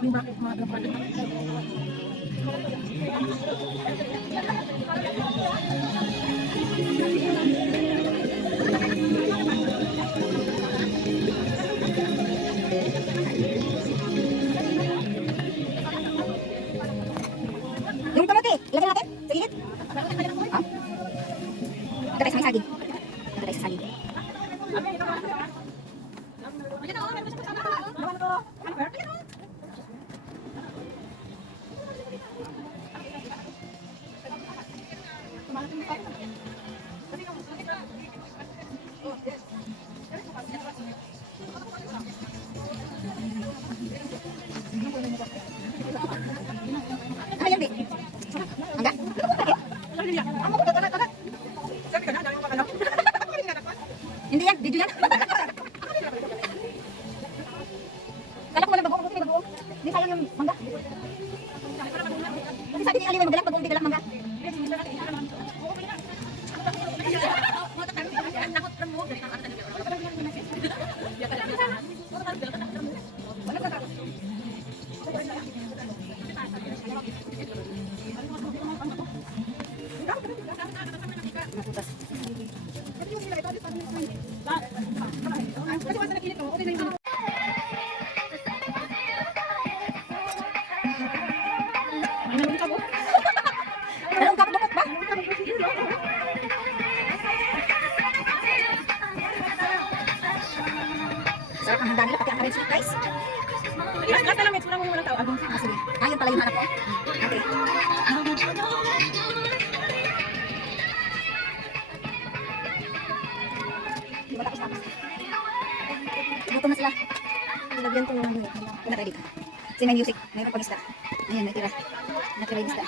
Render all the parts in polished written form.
Yung bakit mga pa rin. Yung kamote, ilagay natin sa gilid. Ha? Ito tayo sa may saging. Ito tayo sa saging. Ano yan, Bi? Hangga? Sabi ka na, dami mo pa alam. Hindi yan, video yan. Kala ko walang bagoong, buti may bagoong. Hindi sayang yung mangga. Kasi sabi ni Ali, may magalang bagoong, di galang mangga. Anong kakdukot ba? Sarap ang handa nila, pati ang orange sweet guys. Last na lang, may surang mo walang tao. Agong. Sige. Ayun pala yung hanap ko. Okay. Di ba tapos? Gutom na sila. Nilagyan ko yung pinaka-ready ka. Kasi may music, may pag-isda. Ayan, may tira. Natira yung isda.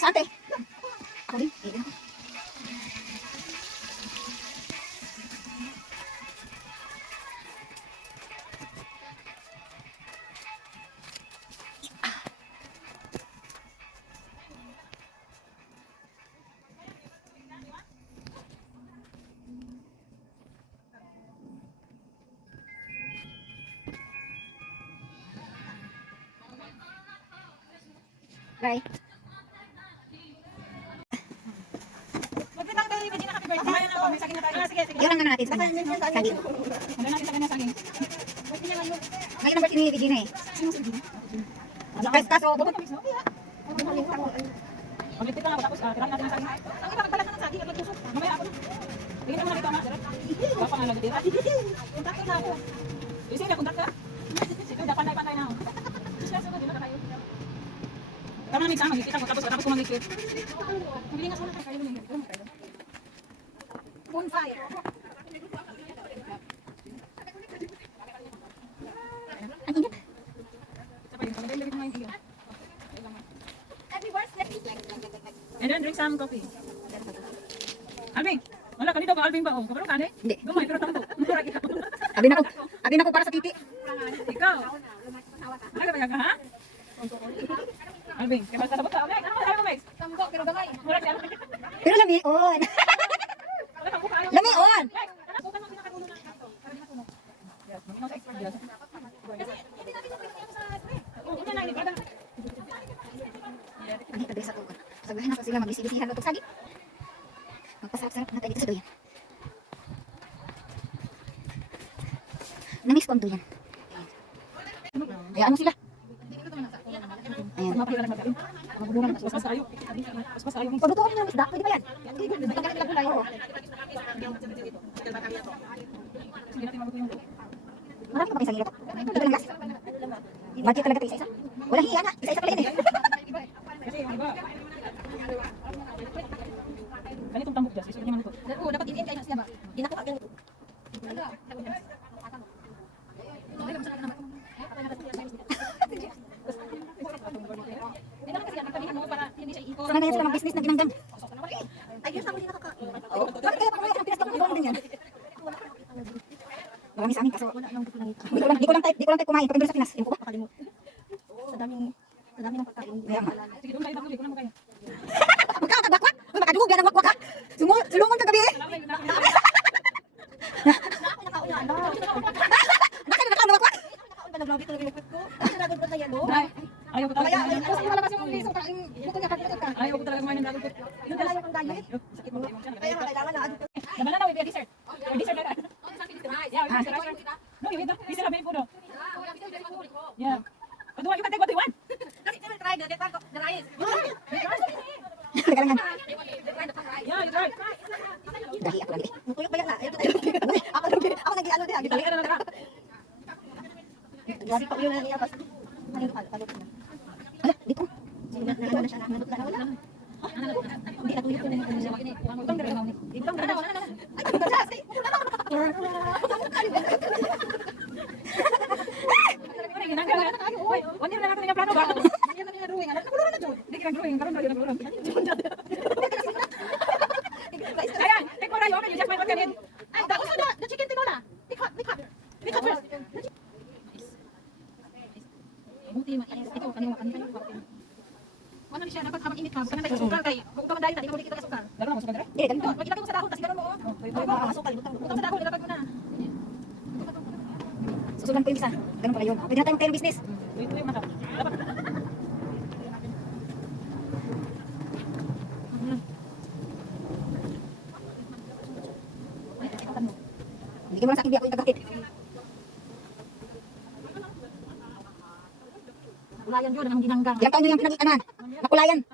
Saan te? Ako din. Ayan. Bye. Magpitang tayo, Regina, happy birthday. Kumain na ako, may saging na tayo. Sige, sige. Yun ang ano natin sa kanya. Saging. Wala natin saging na saging. Ngayon ang birthday ni Regina eh. Kaso, bubot. Maglipit lang ako, tapos tirahin natin yung saging. Ang iba, magbalat na ng saging at magtusok. Mamaya ako. Tingin naman nakita, ma. Wala pa nga nagtira. Kontraktor na ako. Sige na, kontraktor. Sige, panay-panay na ako. Sige, sige, di ba kayo? Tama na nagsama, magkita ko, tapos ko mag-clip. Mabili nga sana kayo ng bonfire. Ang init. Isa pa yun, pagdali mo yung iyo. And then drink some coffee. Alvin, wala ka dito ba? Alvin ba? Oh, kaparo ka, Hindi. Gumay, pero tampo. Abin ako. Abin ako para sa titi. Ikaw. Wala ka ba ka, ha? Alvin, kaya magkasabot ka. Alvin, ano tayo mo, Mex? Sambo, pero gamay. Mura siya. Pero lamion. Wala kang buka. Lamion. Mex, anak, bukan mo pinakagulo ng kanto. Para di matunog. Yes, maginaw sa expert, yes. Kasi, hindi natin sa pinakagulo sa spray. Oo, una na, hindi. Brother. Ang hita sa tukan. Sabihin na sila mag-isibisihan ng saging. Magpasarap-sarap na tayo dito sa duyan. Namiss ko ang duyan. Hayaan mo sila. Ayan. Mas tayo. Mas tayo. Paglutuin niyo ng isda, pwede ba yan? Oo. Sige natin mabuti yung Marami pa ba isang hilo? Ito lang gas? Budget talaga ito isa-isa? Walang hiya na. Isa-isa pala yun eh. kasi yung iba. Ganitong tambok dyan. Gusto niya man ito. Oo, dapat in-in kayo na siya ba? Di na ko agad. Hindi na kasi yan, pagpanihan mo para hindi siya ikot. Sana na yan sila mag-business na ginanggang. Ayun, ako hindi nakaka... Bakit kaya pag-uwi ng Pinas ko din yan? Marami sa amin kaso di ko lang type kumain pag sa Pinas. Yung ko ba? Sa dami ng pagkain. Kaya nga. Sige, doon kayo baguli. Kulang mo kayo. Magkakagakwa? Makadugog yan ang wakwak ha? Sulungan ka gabi eh. Lamay. Na ako nakauna. Dahi ako lagi. Tuyok ba yan na? Ayaw tayo. Ako nag-ano din. Dali ka na lang. Grabe pa yun na niya. Talot na. Ala, dito. Ano na siya na? Nalot na wala. Hindi na tuyok yun na yung siya. Ibang dali. Ibang dali. Ay, ano ba siya? Say, Uy, wala na natin yung plano ba? Hindi na niya drawing. Ano na drawing? Hindi ka drawing, karon drawing, karon. Guys, Ayan, take mo na yun, you just might want ay, tapos na, the chicken tinola. Tikot first. Buti mainit. Ikaw, kanina. Ano ni siya, dapat habang init ka, baka nang sukal kay, kung ikaw dahil, hindi mo makikita yung sukal. Daro na mo sa bandera? Dili, ganito. Pag ilagay mo sa dahon, tapos gano'n mo, oh. Masukal, butang. Butang sa dahon, ilagay mo na. Susulan ko yung isa. Ganun pala yun. Pwede na tayo magkaroon business. Ito yung mata. Dapat. Hindi mo lang sa akin, di ako yung tagakit. Ulayan yun, ang ginanggang. Ilang taon nyo yung pinag-ikanan? Nakulayan.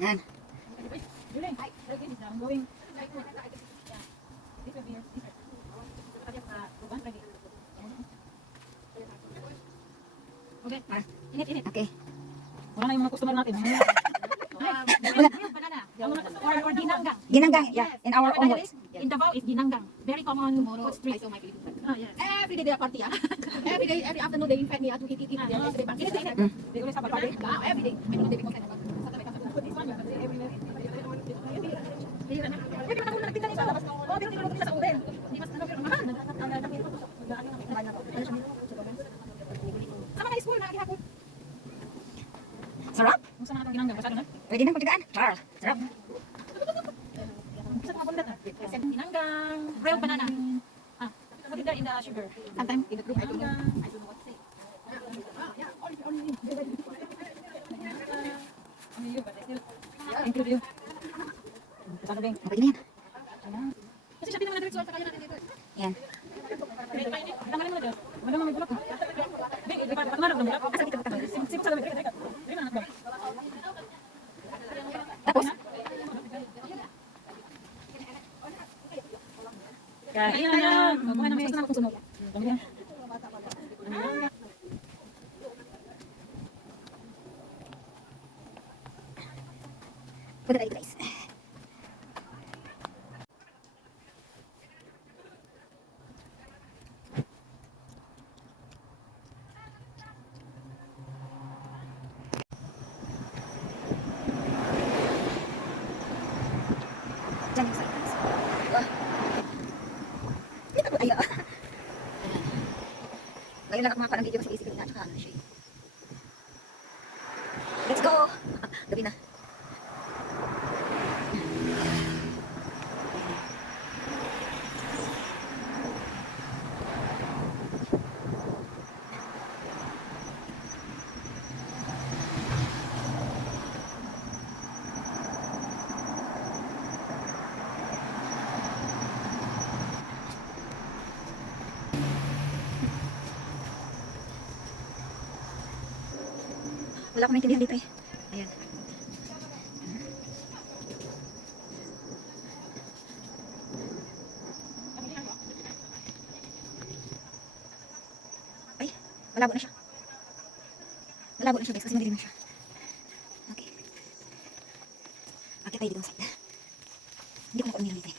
Yan. Juling, going. Okay, init. Okay. Wala na yung mga customer natin. Banana. Or ginanggang. Ginanggang. Yeah. In our own words. In Davao is ginanggang. Very common food street. Every day they are party. Every afternoon they invite me to eat. Yesterday party. Di ulit sa barbabe. Every day. I don't know they become kind of. Pwede mo na kung nagtinda nito. Oh, pero hindi mo nagtinda sa oven. Hindi mas pero mahal. Sama na school na gihapon. Sarap. Kung saan natin ginanggang, masyado na. Pwede nang pagkagaan. Charles. Sarap. Sa mga bundat na. Ginanggang. Grilled banana. Put it there in the sugar. Sometimes in the group I don't know. Ginanggang. I don't know what to say. Thank you. Kasano din? Pwede na yan. Kasi sabi naman na direct kaya natin dito. Yan. Tanggalin mo na dyan. Wala naman may bulak. Bing, di ba? Patmanag ng bulak. Asa dito butang. Sip sa gabi. Teka. Di ba na? Tapos, Kaya na. Magkuhan namin sa susunod. Tanggalin. punta tayo guys. Diyan yung side guys. Dito po tayo. Ngayon lang ako makaparang video kasi isipin na tsaka ano siya. Let's go! Gabi na. Wala akong naintindihan dito eh. Ayan. Ay, malabo na siya. Malabo na siya guys kasi madilim na siya. Okay. Akit tayo dito sa side. Hindi ko na kaumihan dito eh.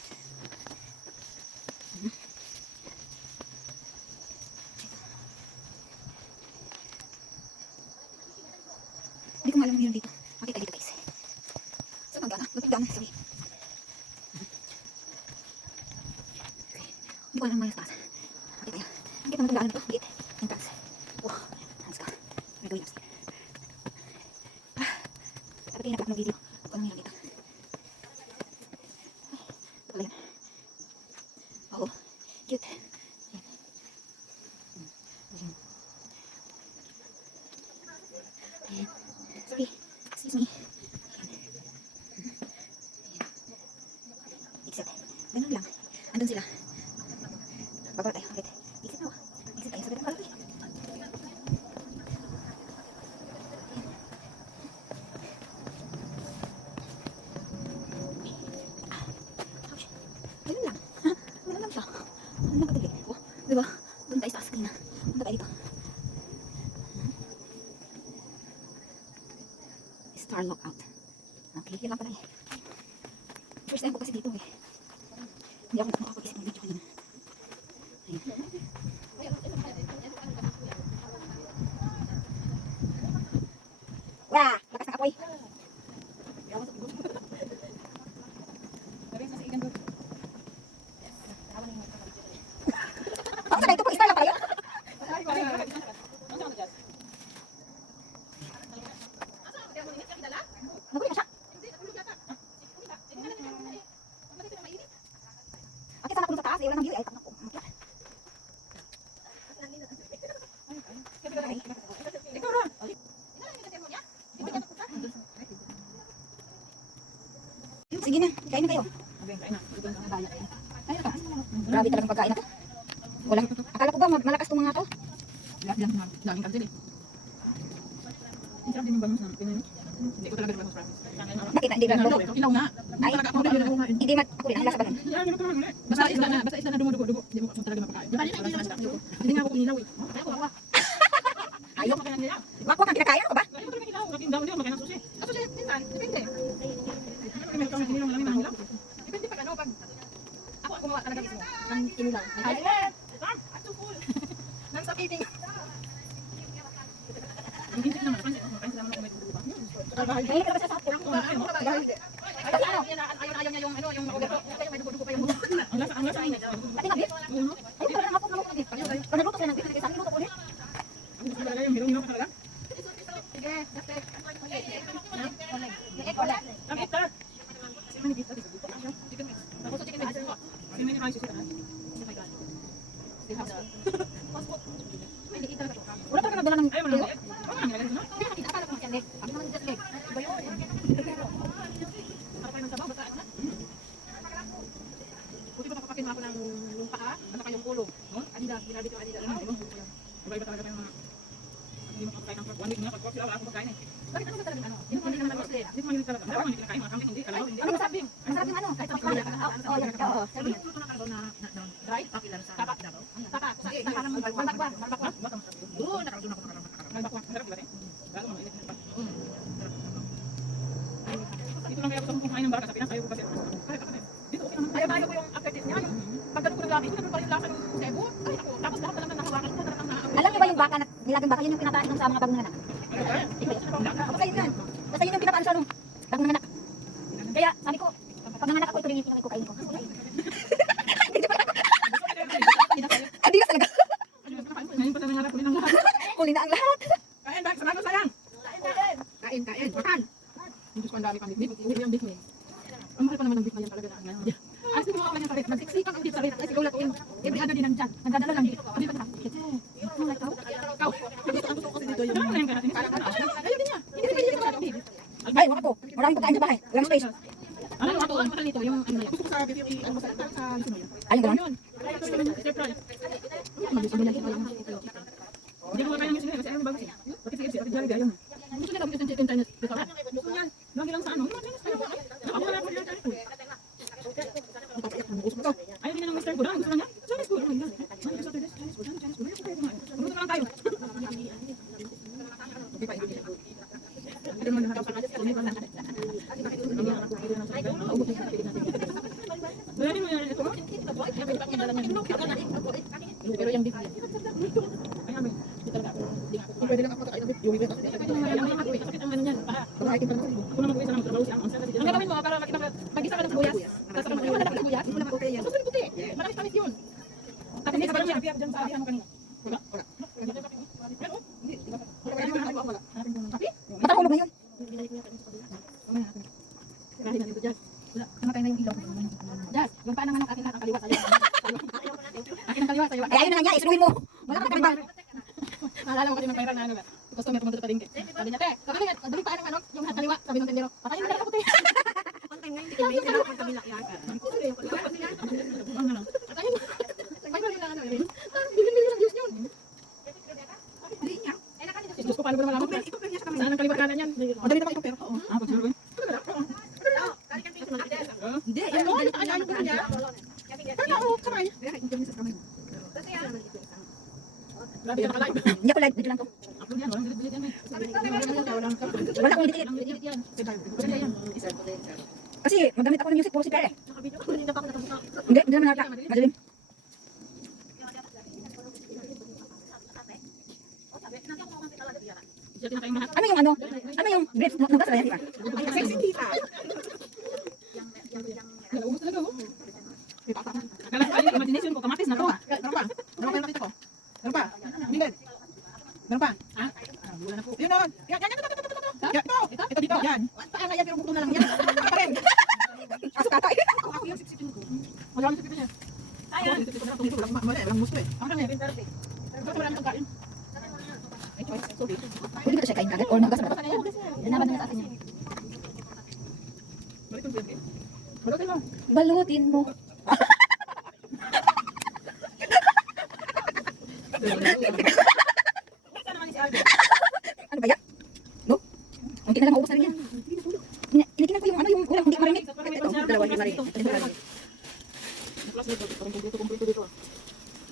Hindi ko maalam meron dito. Makita dito guys. Saan ang gana? Lupit gana. Sige. Okay. Hindi ko alam mayos taas. Makita tayo. Makita naman itong gana dito. Liit. Yung taas. Oh. Let's go. We're going upstairs. Dapat kayo napakang video. Kung ano meron dito. Ito pala yun. Oh. Cute. Ayan. Ayan. Ayan. Sorry. Excuse me. Exit. Ganun lang. Andun sila. Baba tayo ulit. Exit na. Exit tayo. Sabi ng kalaki. car lockout. Okay, yun lang pala eh. First time ko kasi dito eh. Hindi ako makakapag-isip ng video kanina. Ayun. Wah! Lakas ng apoy. Ako sa ito po, isa lang pala yun. Naguli na siya. At sana ako dun sa taas, eh, wala nang view, eh, takot ako. Sige na, kain na kayo. Grabe talagang pagkain na to. Walang, akala ko ba malakas itong mga to? Daming kantin eh. Ang sarap din yung bangus na Pinoy. Hindi ko talaga bangus promise. Bakit hindi ba? Ilaw nga. Ay, hindi man, ako rin, ang lasa ba nun? Basta isda na dumudugo-dugo. Hindi mo talaga mapakain. Hindi nga ako kinilaw eh. Ayaw. Makain nila. Wakwak ang kinakain, ano ka ba? Ayaw ko talaga kinilaw. Hindi ako makain ng sushi. Sushi, minsan. Depende. May kami kinilaw namin ng ulam. Depende pag ano, pag ako gumawa talaga mismo ng kinilaw. Nang sa feeding. Ang hinsit naman, makain sila mga may dugo ba? Mahilig ka ba sa sapor? Ayaw niya yung ano, yung maugat. Kaya may dugo-dugo pa yung Ang lasa ay. Pati nga beef? Ay, wala nang hapok na beef. Pag naluto sila ng beef, kasi sa akin luto ko ulit. Ang gusto talaga yung hilo-hilo ka talaga. Sige, that's it. Ang ita. Si Manny Beef. Chicken mix. Tapos chicken mix. Si Manny Rice. Hindi kita ka to. Wala talaga nagdala ng Ayaw mo lang. Ano ang nilagay dito? Kaya nakita akala ko ng leg. Ako naman just leg. Iba yun. Para kayo ng sabaw, basta na. Buti pa papakin mo ako ng yung paa at saka yung ulo. Adidas, ginabit yung Adidas. Iba-iba talaga kayo mga hindi mo kapakain ng pork. 1 week na pag-pork sila, wala akong pagkain eh. Bakit ano ba talaga ano? Hindi naman nag-slay. Hindi ko mahilig talaga. Meron mga hindi kinakain, mga kambing hindi, kalabaw hindi. Ano masarap? Masarap yung ano? Kahit Oo, papakin. oo, oo. Sabi niyo na kalabaw na dry? Popular sa Davao? Taka. Parang malbakwa. Malbakwa. Doon, nakarating ako Nalbakwa. Masarap diba eh? Lalo mga init pa. Dito lang kaya gusto kong kumain ng baka sa Pinas. Ayaw ko kasi. Dito okay naman. Ayaw ko yung aftertaste niya. Yung pag ganun ko ng labi, ganun pa rin yung lasa ng sebo. Ay, ako. Tapos lahat na naman nakawakan ko. Talagang nakakawin. Alam niyo ba yung baka, nilagang baka, yun yung pinapaan sa mga bagong anak? Basta yun yan. Basta yun yung pinapaan sa bagong anak. Kaya sabi ko, pag nanganak ako, ito rin yung pinakain ko. Hindi na talaga. Ngayon pa sa nangarap ulit ng lahat. Huli na ang lahat. Kain, bak, sarado sayang. Kain. Makan. Ang Diyos ko, ang dami pang beef. Hindi yung beef mo eh. Ang mahal pa naman ng beef ngayon talaga na ngayon. Ay, sige mo ako lang sa rin. Magsiksikan ang beef sa rin. Ay, sigaw lang ko yun. Every other day nandyan. Nagdadala lang beef. Sabi ko na, Kete, you like cow? Cow. Ang gusto ko kasi dito yung... Ano na yung kaya natin? Ayaw din niya. Hindi pwede yung beef. Ay, wala ko. Maraming pagkain sa bahay. Walang space. Ano yung ato? Ang mahal nito, yung ano yan. Gusto ko sa beef yung ano sa sunoy. Ayun, gano'n. Yun. Stir fry. Mag-gusto nila yung Hindi ko makain ng chicken kasi ayaw mo bagus eh. Pati si Ipsi, pati Jollibee, ayaw mo. gusto nila yung chicken Chinese restaurant. Gusto yan. Lagi lang sa ano. Ako wala po yung Chinese food. Ayaw din na ng Western food. Ano gusto lang niya? Chinese food. Ano yan? Ano gusto tayo? Chinese food. Chinese food. Chinese food. Pumunta na lang tayo. Okay pa, hindi. Ito naman nakakap sa kasi. Wala din mo yan ito. Pero yung beef niya. Ay, amin. Kung pwede lang ako kakain ng beef, yung beef. Sakit ang ano niyan. Babahakin pa naman. Kung naman mag-isa lang, trabaho siya. Ang gagawin mo para mag-isa ka ng sibuyas. Tapos kung yung madala ng sibuyas, wala pa okay yan. Gusto puti. Manamis yun. Tapos hindi ka ba naman dyan sa alihan mo kanina? Wala? Matahulog na yun. Kahit natin ito, Jazz. Namatay na yung ilaw. Jazz, yung paa ng anak akin nakakaliwa sa'yo. Akin ang kaliwa sa'yo. Ay, ayun na nga, isunuhin mo. Wala ka karibal. Naalala ko kasi ng pera na ano ba? Customer pumunta sa palengke. Sabi niya, te, sabi niya, dali paa ng ano, yung kaliwa. Sabi ng tendero, patayin mo na ako puti. Pantay nga, hindi ko may kailangan ng kabila yan. Patayin mo. Nagpay pa rin na ano, eh. Bilin-bilin ng Diyos yun. Hindi niya. Diyos ko, paano ko naman alam? Saan ang kaliwa kanan yan? Madali naman ito, pero oo. Ah, pag-sure ko yun. Hindi, yan mo, ano tayo ko niya? Pero oo, kamay. Hindi kami sa kamay mo. Grabe ka nakalive. Hindi ako live, video lang to. Yan, walang bilit-bilit yan, eh. Wala akong dikit. Bilit yan. Maganda yan. Kasi magamit ako ng music, puro si Pierre. Hindi na pa ako nakabuka. Hindi naman nata. Madilim. Siya tinakain lahat. Ano yung ano? Ano yung grapes? Nabasa na yan, di ba? Sexy tita. Nalaubos talaga, oh. Akala ko, ayun, imagination ko, kamatis na to, ah. Meron pa. Meron pa yung nakita ko. Meron pa. Bilid. Meron pa. Ha? Wala na po. Yun o. Yan, yan, ito. Ito dito. Yan. Paano yan, pero buto na lang yan. Pa rin. Asok ata. Ako yung sipsipin ko. Wala akong sipipin niya. Ayan. Walang gusto eh. Ako lang, eh. Gusto wala nang kain. Sorry. Pwede ba ito siya kain kagad? Or nagas na ba? Nanaman na sa akin yan. Balikin ko yan. Balutin mo. Balutin mo. Saan naman si Aldo? Ano ba yan? No? Ang kinalang maubos na rin yan. Inikinan ko yung ano yung ulam hindi marinig. Ito, dalawa yung marinig. Ito yung marinig. Nag-glass dito. Parang kumpleto dito.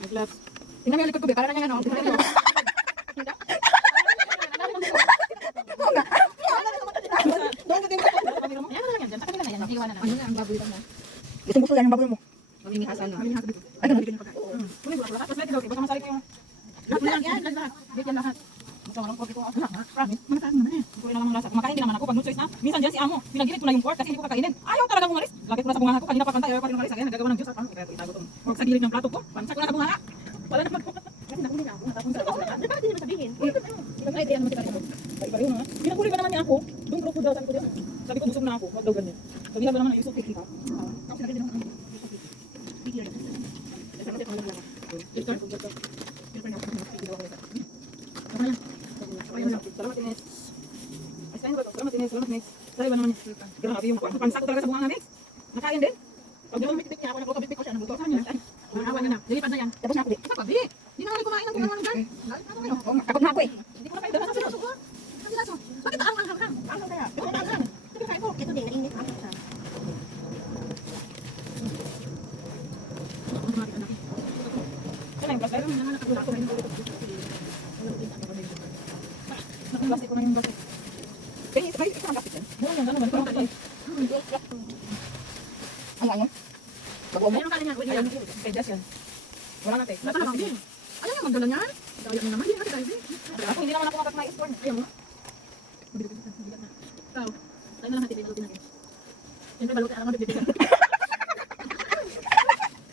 Nag-glass. Tingnan mo yung likod ko, be. Para na yan, ano. Doon ka din ko. Yan na lang yan. Dyan. Sa kanila na yan. Iiwanan na. Ano na ang baboy lang na? Gustong gusto yan ang baboy mo. Mamimihasan na. Mamimihasan dito. Ay, ganun. Kunin ko lahat. Mas lagi daw. Basta masalik ko yung... Lahat yan. Lahat. Bigyan lahat. Basta walang pork ito. Promise. Manatahan mo na eh. Kunin lang ang lasa. Kumakain din naman ako. Pag no choice na. Minsan dyan si Amo. Pinagilit ko na yung pork kasi hindi ko kakainin. Ayaw talagang umalis. Lakit ko na sa bunga ko. Kanina pa kanta. Ayaw pa rin umalis. Ayan, nagagawa ng juice. At kaya itago itong pork sa gilid ng plato ko. Pansak ko na sa bunga. Wala na magpunta. Kasi nakuli na ako. Natapon sa labas. Bakit hindi naman sabihin? Iba idea naman kita rin. Iba yun ha. Pinakuli ba naman niya ako? Doon ko daw. Sabi ko dyan. Sabi ko busog na ako. Huwag daw ganyan. Sabihan ba naman ang isok kita? Tapos lagyan din ako ng Salamat Ines. Ay, saan ba ito? Salamat Ines. Salamat Ines. Sabi ba naman niya? Grabe yung pansak ko talaga sa bunga nga Ines. Nakain din. Pag yung bitbit niya ako, nakabitbit ko siya, nabuto. Saan yun? Awan niya na. Lilipad na yan. Tapos na ako eh. Sabi, di na nga kumain ng kumain ng Takot na ako eh. Hindi ko na kain. Dala sa sila. Bakit ang hanghang? Ang kaya? Ito ang hanghang. Ito kain mo. Ito din, nainit. Saan na yung plastic? Nakaplastic ko na yung plastic. Kaya may isa ang plastic yan. Ano yan? Ano ba? Ay, ayun. Bago mo. Ayun ang kanin yan. Ayan. Okay, just yan. Wala na tayo. Nasa lang din. Ayaw yung magdala niyan. Ayaw naman. Hindi naman tayo din. Ako hindi naman ako makakamain corn. Ayaw mo. Ikaw. Tayo na lang natin. Balutin natin. Siyempre balutin. Alam mo, bibigyan.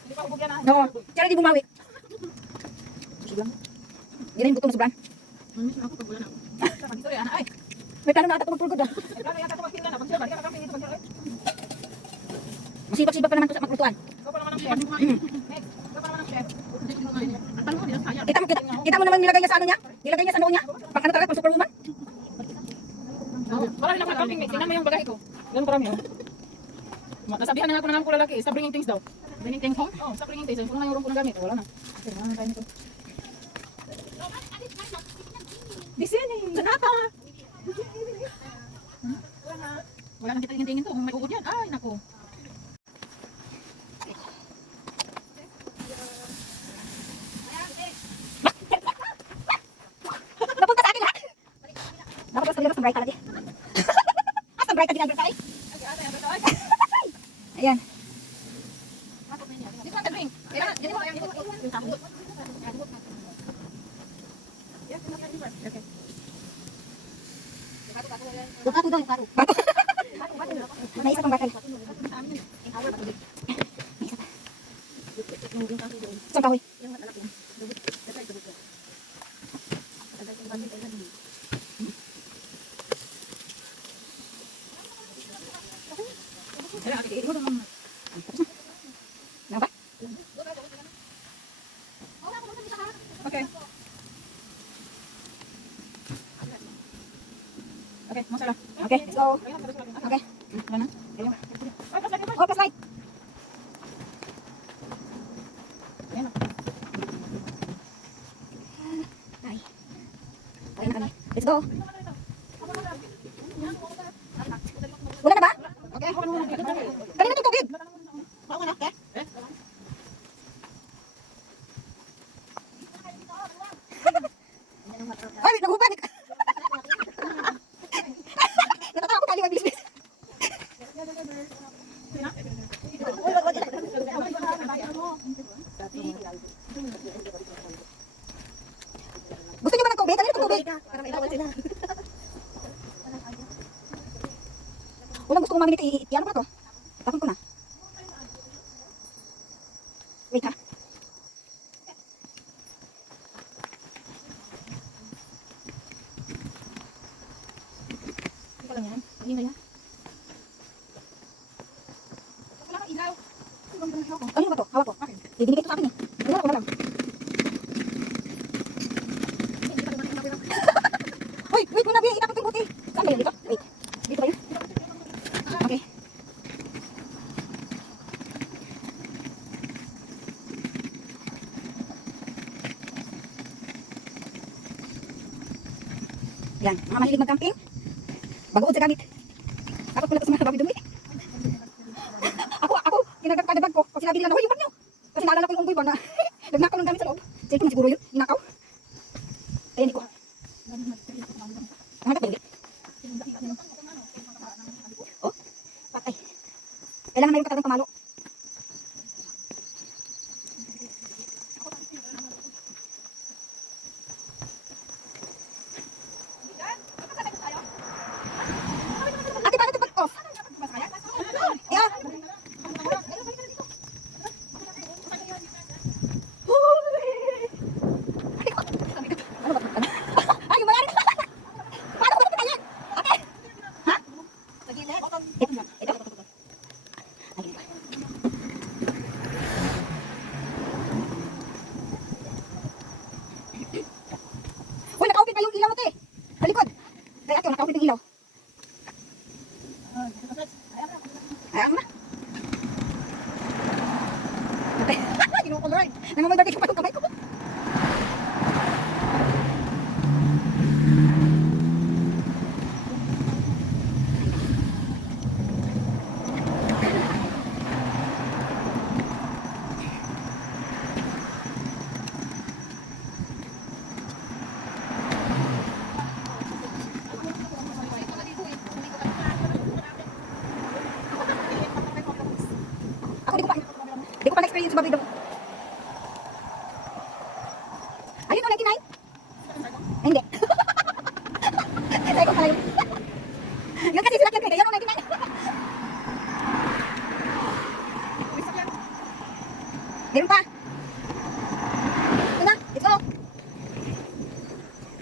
Hindi pa ako bugyan na. No, tsara di bumawi. Sobrang. Yan na yung buto na sobrang. Mamiss na ako pag wala na ako. Sa pag-istorya na. Ay! May plano na ata ito magpulgod ah. Ay, plano yata ito magtira na. Pag sila, balik ka kakamping dito. Masibag-sibag pa naman ito sa maglutuan. Ikaw pa naman ang chef. Next. Ikaw pa naman ang chef. At alam mo, hindi na sayang. Kita mo naman nilagay niya sa ano niya? Nilagay niya sa noo niya? Pang ano talaga, pang superwoman? Marami naman camping mix. Tingnan mo yung bagahe ko. Ganun karami oh. Nasabihan na nga ako ng amo ko lalaki. Stop bringing things daw. Bringing things home. Oh, stop bringing things. Kung nga yung room ko na gamit. Wala na. Okay, wala na tayo nito. Disney. Sanata! Wala nang kita tingin to. Kung may ugod yan. Ay, naku. Napunta sa akin lahat! Dapat mas palibas ng bright talaga. As ang bright na ginagawa Ayan. This one the drink. Kailangan, ganyan mo kaya yung sabot. Okay. Bato daw yung bato. Bato. May isa pang batal. May isa pa. Saan kahoy? Kaya, ate, ikaw naman. Ano ba? Okay. Okay, masala. Okay, let's go. Okay. Wala na? Ayun. Ay, pasal ka ba? Oh, paslide. Ayan. Ay. Ayun na kami. Let's go. Wala na ba? Okay, ako naman. Kanina yung tubig. Baka na, okay? Ay, nagupan. ganito, i-ano ko na to. Tapon ko na. Wait ha. Ito lang yan. Hindi na yan. Wala kang ilaw. Ano ba to? Hawak ko. Ibinigay ito sa akin eh. Wala ko na lang. Hoy, wait muna, Bea. Inakot yung buti. Saan ba yun? Dito? Wait. Dito ba yun? Okay. Yan, mga mahilig mag-camping. Bagood sa gamit. Takot ko na ito sa mga babi dumi. Ako, ginagat kada bag ko. Pag sinabi nila na, hoy, yung bag nyo. Kasi naalala ko yung unggoy ba na nagnakaw ng gamit sa loob. Cellphone siguro yun, ninakaw. Kaya hindi ko. Ang hagap oh, patay. Kailangan na yung katatang pamalo. Ate, paano ito pag-off? Yeah. Ano ba ito? Ay, yung malari. Paano ba ito kanya? Ate! Ha? Ito? Ay, uy, naka-open pa yung ilaw mo, te. Sa likod. Kaya ate, naka-open yung ilaw. Ayaw mo na. Ate, kinukuloy. Namamadali ko pa yung kamay ko. Ako, di ko pa na-experience sa babido. Ayun o, 99? Ay, hindi. Ay, ko pala yun. Yun kasi sila kaya, yan o, 99. Meron pa. Ito na, let's go.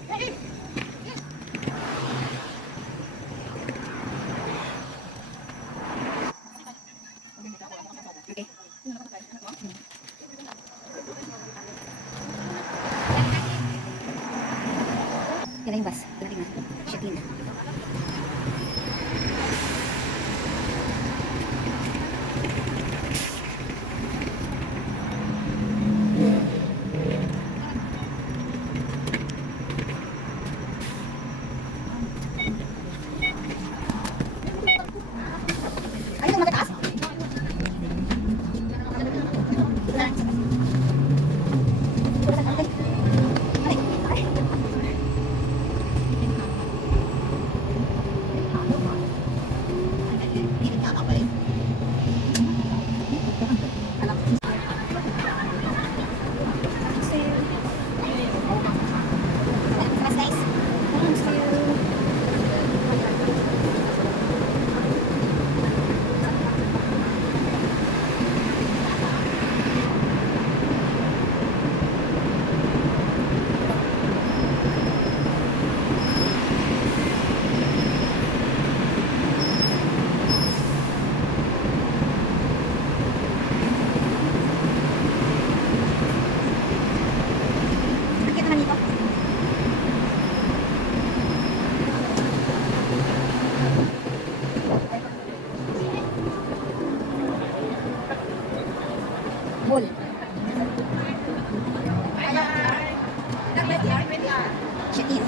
Okay. Yan na yung bus. Tingnan na. Shatin. Ano yung magataas? Akit naman dito. Bull. Shatin.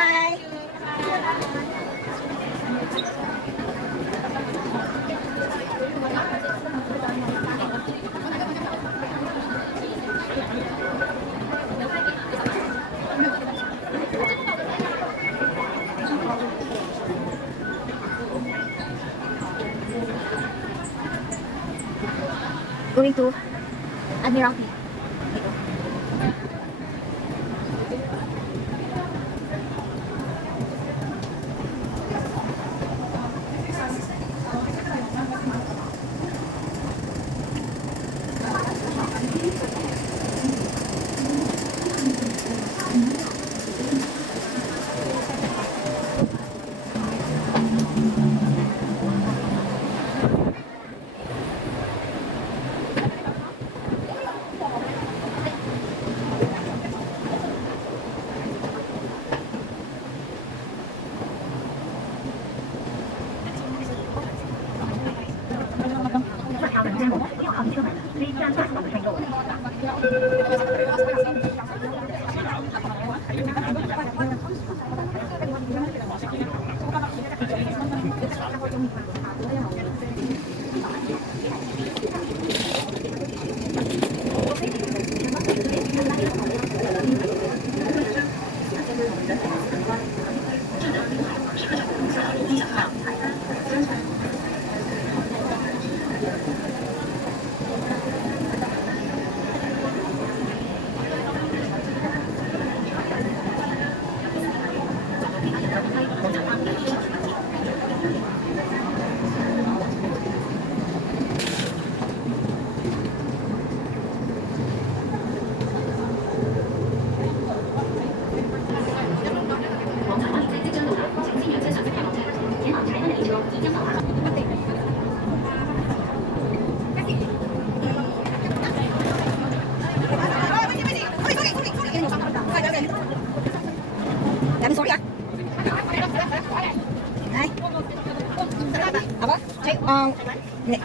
Hi. Going to Admiralty. Ito. Dami sorry ah. Ay. Apa? Ay, hindi.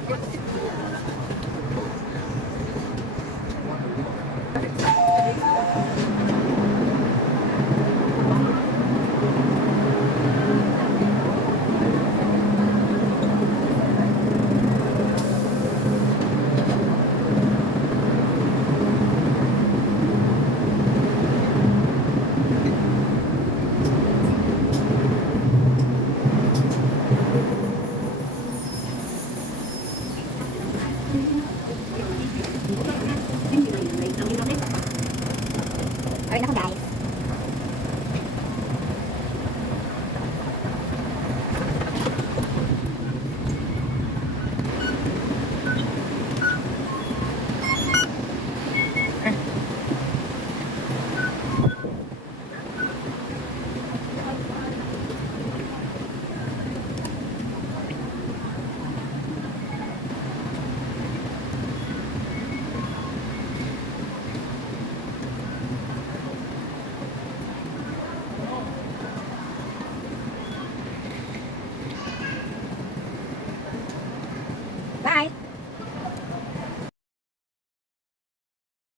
Ayun ako guys.